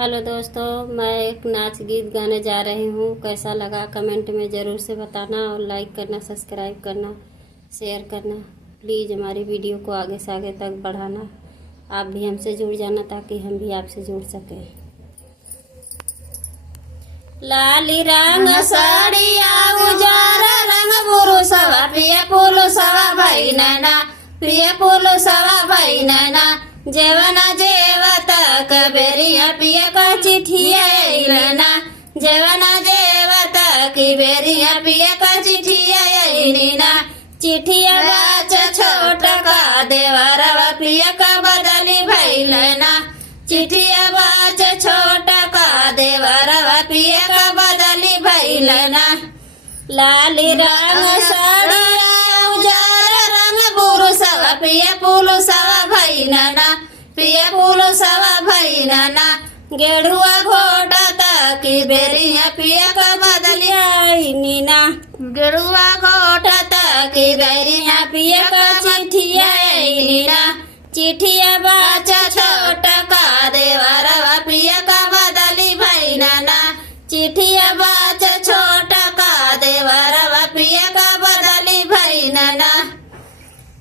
Hello दोस्तों, मैं एक नाच गीत गाने जा रही हूँ। कैसा लगा कमेंट में ज़रूर से बताना और लाइक करना, सब्सक्राइब करना, शेयर करना। प्लीज़ हमारी वीडियो को आगे से आगे तक बढ़ाना। आप भी हमसे जुड़ जाना ताकि हम भी आपसे जुड़ सकें। लाली रंग साड़िया उजारा रंग पुरुषवा पिया पुरुषवा भाई नैना पिया पुरुषवा भाई नैना जेवना जेवता कबेरिया पिया का चिठिया लेना जेवना जेवता की बेरिया पिया का चिठिया नीना चिठिया बाच छोटा का देवरवा पिया का बदली भाई लेना चिठिया बाच छोटा का देवरवा पिया का बदली भाई लेना लाली रंग साड़िया उजारा रंग पुरुषवा पिया पुरुषवा भाई नाना पिया पुरुषवा भाई नाना गेड़ुआ घोटा की बेरिया पिया का बदलिया नीना गेड़ुआ घोटा की बेरिया पिया का चिठिया नीना चिठिया बाचा छोटा का देवरवा पिया का बदली भाई नाना चिठिया बाचा छोटा का देवरवा पिया का बदली भाई नाना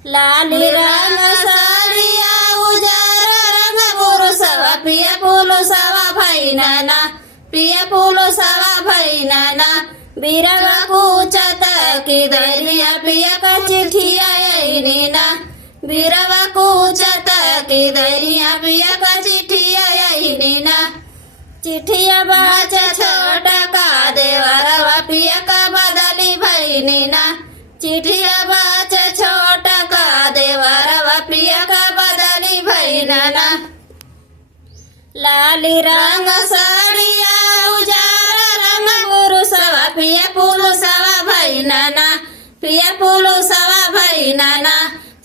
लाली रंग साड़िया उजारा रंग पुरुषवा पिया पुरुषवा भाई नाना पिया पुरुषवा भाई नाना बीरवा पूछता की दैलिया पिया का चिठिया नीना बीरवा पूछता की दैलिया पिया का चिठिया नीना चिठिया बाचा छोटा का देवरवा पिया का बदली भाई नीना चिठिया बाचा छोटा का देवरवा पिया का बदली भाई नाना लाली रंग साड़िया उजारा रंग पुरुषवा पिया पुरुषवा भाई नाना पिया पुरुषवा भाई नाना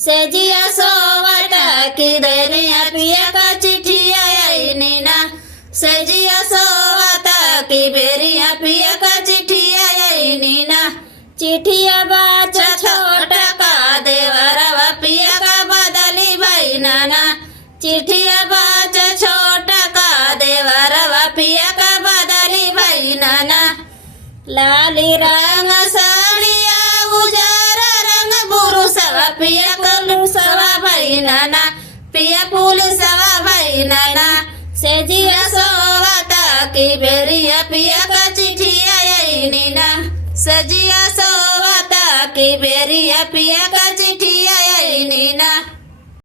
सेजिया सोवटा की दैनिया पिया का चिठिया नीना सेजिया सोवता की बेरिया पिया का चिठिया नीना चिठिया बाचा छोटा का देवरवा पिया का बदली भाई नाना चिठिया बाचा छोटा का देवरवा पिया का बदली भाई नाना लाली रंग साड़िया उजारा रंग पुरुषवा पिया पुरुषवा भाई नाना पिया पुरुषवा भाई नाना सेजिया सोवता की बेरिया पिया का चिठिया नीना सजिया सोवता की बेरिया पिया का चिठिया नीना।